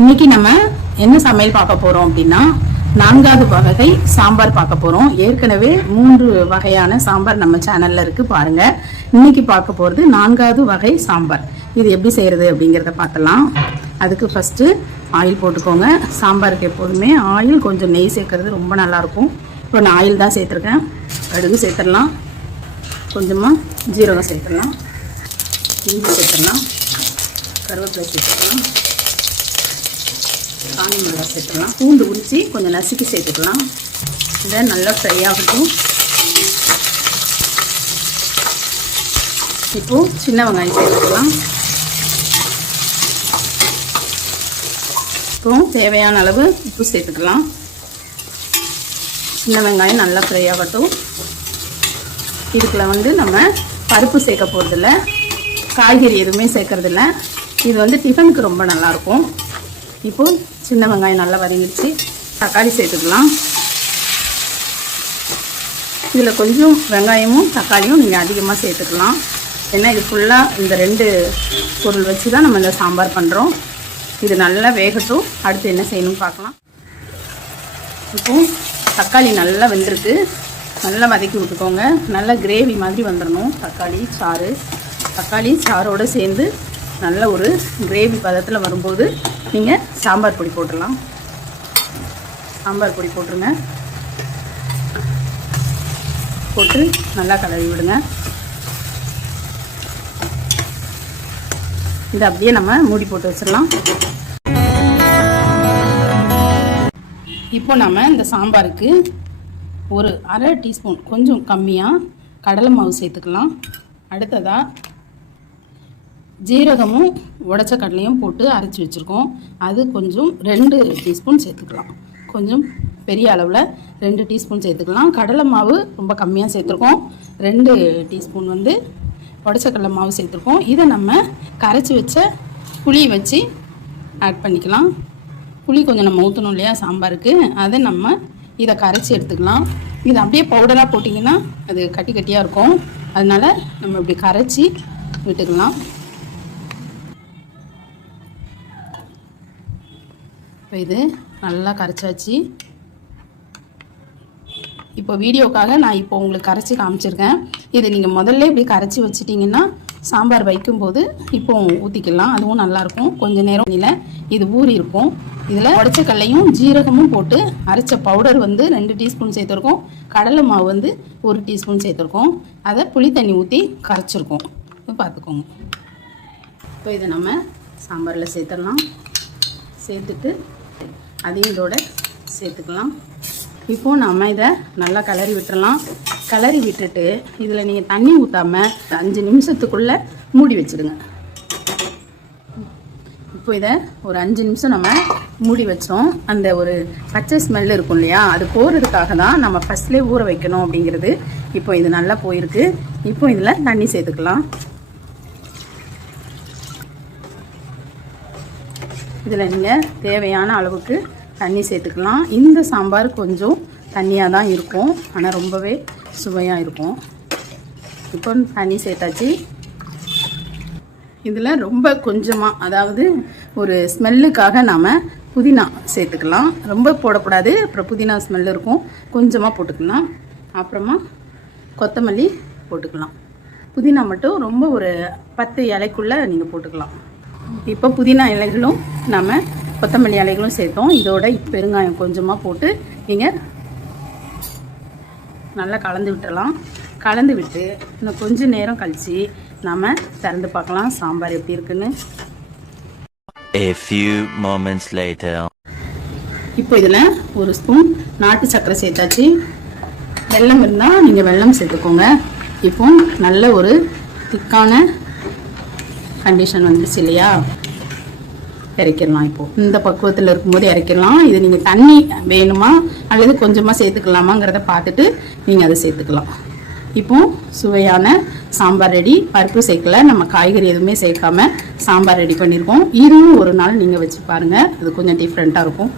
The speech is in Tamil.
இன்னைக்கு நம்ம என்ன சமையல் பார்க்க போறோம் அப்படின்னா நான்காவது வகை சாம்பார் பார்க்க போறோம். ஏற்கனவே மூன்று வகையான சாம்பார் நம்ம சேனல்ல இருக்கு பாருங்க. இன்னைக்கு பார்க்க போறது நான்காவது வகை சாம்பார். இது எப்படி செய்யறது அப்படிங்கிறத பார்த்தலாம். அதுக்கு ஃபஸ்ட்டு ஆயில் போட்டுக்கோங்க. சாம்பாருக்கு எப்போதுமே ஆயில் கொஞ்சம் நெய் சேர்க்கறது ரொம்ப நல்லாயிருக்கும். இப்போ நான் ஆயில் தான் சேர்த்துருக்கேன். கடுகு சேர்த்துடலாம். கொஞ்சமாக ஜீரகம் சேர்த்துடலாம். இஞ்சி சேர்த்துடலாம். கருவேப்பிலை சேர்த்துக்கலாம் காணி மிளகாய் சேர்த்துக்கலாம். பூண்டு உரித்து கொஞ்சம் நசுக்கி சேர்த்துக்கலாம். இதை நல்லா ஃப்ரை ஆகட்டும். இப்போது சின்ன வெங்காயம் சேர்த்துக்கலாம். இப்போ தேவையான அளவு உப்பு சேர்த்துக்கலாம். சின்ன வெங்காயம் நல்லா ஃப்ரை ஆகட்டும். இதுக்குள்ள வந்து நம்ம பருப்பு சேர்க்க போகிறதில்ல காய்கறி எதுவுமே சேர்க்கறதில்ல. இது வந்து டிஃபனுக்கு ரொம்ப நல்லாயிருக்கும் இப்போது சின்ன வெங்காயம் நல்லா வதங்கிடுச்சு. தக்காளி சேர்த்துக்கலாம். இதில் கொஞ்சம் வெங்காயமும் தக்காளியும் நீங்கள் அதிகமாக சேர்த்துக்கலாம். ஏன்னா இது ஃபுல்லாக இந்த ரெண்டு பொருள் வச்சு தான் நம்ம இந்த சாம்பார் பண்ணுறோம் இது நல்லா வேகட்டும். அடுத்து என்ன செய்யணும்னு பார்க்கலாம். இப்போ தக்காளி நல்லா வெந்திருக்கு. நல்லா வதக்கி விட்டுக்கோங்க. நல்லா கிரேவி மாதிரி வந்துடணும். தக்காளி சாறு. தக்காளி சாரோடு சேர்ந்து நல்ல ஒரு கிரேவி பதத்தில் வரும்போது நீங்கள் சாம்பார் பொடி போட்டுடலாம். சாம்பார் பொடி போட்டுருங்க. போட்டு நல்லா கலவி விடுங்க. இதை அப்படியே நம்ம மூடி போட்டு வச்சிடலாம். இப்போ நம்ம இந்த சாம்பாருக்கு ஒரு அரை டீஸ்பூன் கொஞ்சம் கம்மியாக கடலை மாவு சேர்த்துக்கலாம். அடுத்ததாக ஜீரகமும் உடச்ச கடலையும் போட்டு அரைச்சி வச்சுருக்கோம். அது கொஞ்சம் ரெண்டு டீஸ்பூன் சேர்த்துக்கலாம். கொஞ்சம் பெரிய அளவில் ரெண்டு டீஸ்பூன் சேர்த்துக்கலாம். கடலை மாவு ரொம்ப கம்மியாக சேர்த்துருக்கோம். ரெண்டு டீஸ்பூன் வந்து உடச்ச கடலை மாவு சேர்த்துருக்கோம். இதை நம்ம கரைச்சி வச்ச புளி வச்சு ஆட் பண்ணிக்கலாம். புளி கொஞ்சம் நம்ம ஊற்றணும் இல்லையா? சாம்பாருக்கு. அதை நம்ம இதை கரைச்சி எடுத்துக்கலாம். இது அப்படியே பவுடராக போட்டிங்கன்னா அது கட்டி கட்டியாக இருக்கும். அதனால் நம்ம இப்படி கரைச்சி விட்டுக்கலாம். இப்போ இது நல்லா கரைச்சாச்சு. இப்போ வீடியோக்காக நான் இப்போ உங்களுக்கு கரைச்சி காமிச்சிருக்கேன். இதை நீங்கள் முதல்ல இப்படி கரைச்சி வச்சிட்டிங்கன்னா சாம்பார் வைக்கும்போது இப்போ ஊற்றிக்கலாம் அதுவும் நல்லாயிருக்கும். கொஞ்ச நேரம் இல்லை இது ஊறி இருக்கும். இதில் உடச்ச கடலையும் ஜீரகமும் போட்டு அரைச்ச பவுடர் வந்து ரெண்டு டீஸ்பூன் சேர்த்துருக்கோம். கடலை மாவு வந்து ஒரு டீஸ்பூன் சேர்த்துருக்கோம். அதை புளி தண்ணி ஊற்றி கரைச்சிருக்கோம். பார்த்துக்கோங்க. இப்போ இதை நம்ம சாம்பாரில் சேர்த்துடலாம். சேர்த்துட்டு அதையும் இதோட சேர்த்துக்கலாம். இப்போது நம்ம இதை நல்லா கிளறி விட்டுறலாம். கலரி விட்டுட்டு இதில் நீங்கள் தண்ணி ஊற்றாமல் அஞ்சு நிமிஷத்துக்குள்ளே மூடி வச்சுடுங்க. இப்போ இதை ஒரு அஞ்சு நிமிஷம் நம்ம மூடி வச்சோம். அந்த ஒரு பச்சை ஸ்மெல் இருக்கும் இல்லையா? அது போகிறதுக்காக தான் நம்ம ஃபஸ்ட்லேயே ஊற வைக்கணும் அப்படிங்கிறது இப்போ இது நல்லா போயிருக்கு. இப்போ இதில் தண்ணி சேர்த்துக்கலாம். இதில் நீங்கள் தேவையான அளவுக்கு தண்ணி சேர்த்துக்கலாம். இந்த சாம்பார் கொஞ்சம் தண்ணியாக தான் இருக்கும். ஆனால் ரொம்பவே சுவையாக இருக்கும். இப்போ தண்ணி சேர்த்தாச்சு. இதில் ரொம்ப கொஞ்சமாக அதாவது ஒரு ஸ்மெல்லுக்காக நாம் புதினா சேர்த்துக்கலாம். ரொம்ப போடக்கூடாது. அப்புறம் புதினா ஸ்மெல் இருக்கும். கொஞ்சமாக போட்டுக்கலாம். அப்புறமா கொத்தமல்லி போட்டுக்கலாம். புதினா மட்டும் ரொம்ப ஒரு பத்து இலைக்குள்ளே நீங்கள் போட்டுக்கலாம். இப்போ புதினா இலைகளும் நம்ம கொத்தமல்லி இலைகளும் சேர்த்தோம். இதோட பெருங்காயம் கொஞ்சமாக போட்டு நீங்கள் நல்லா கலந்து விட்டுறலாம். கலந்து விட்டு இன்னும் கொஞ்ச நேரம் கழித்து நாம் திறந்து பார்க்கலாம். சாம்பார் எப்படி இருக்குன்னு. A few moments later. இப்போ இதில் ஒரு ஸ்பூன் நாட்டு சர்க்கரை சேர்த்தாச்சு. வெல்லம் இருந்தால் நீங்கள் வெல்லம் சேர்த்துக்கோங்க. இப்போ நல்ல ஒரு திக்கான கண்டிஷன் வந்துச்சு இல்லையா? இறக்கிடலாம் இப்போது இந்த பக்குவத்தில் இருக்கும்போது இறக்கிடலாம். இது நீங்கள் தண்ணி வேணுமா? அல்லது கொஞ்சமாக சேர்த்துக்கலாமாங்கிறத பார்த்துட்டு நீங்கள் அதை சேர்த்துக்கலாம். இப்போ சுவையான சாம்பார் ரெடி. பருப்பு சேர்க்கல. நம்ம காய்கறி எதுவுமே சேர்க்காம சாம்பார் ரெடி பண்ணியிருக்கோம் இதுவும் ஒரு நாள் நீங்கள் வச்சு பாருங்கள் அது கொஞ்சம் டிஃப்ரெண்ட்டாக இருக்கும்.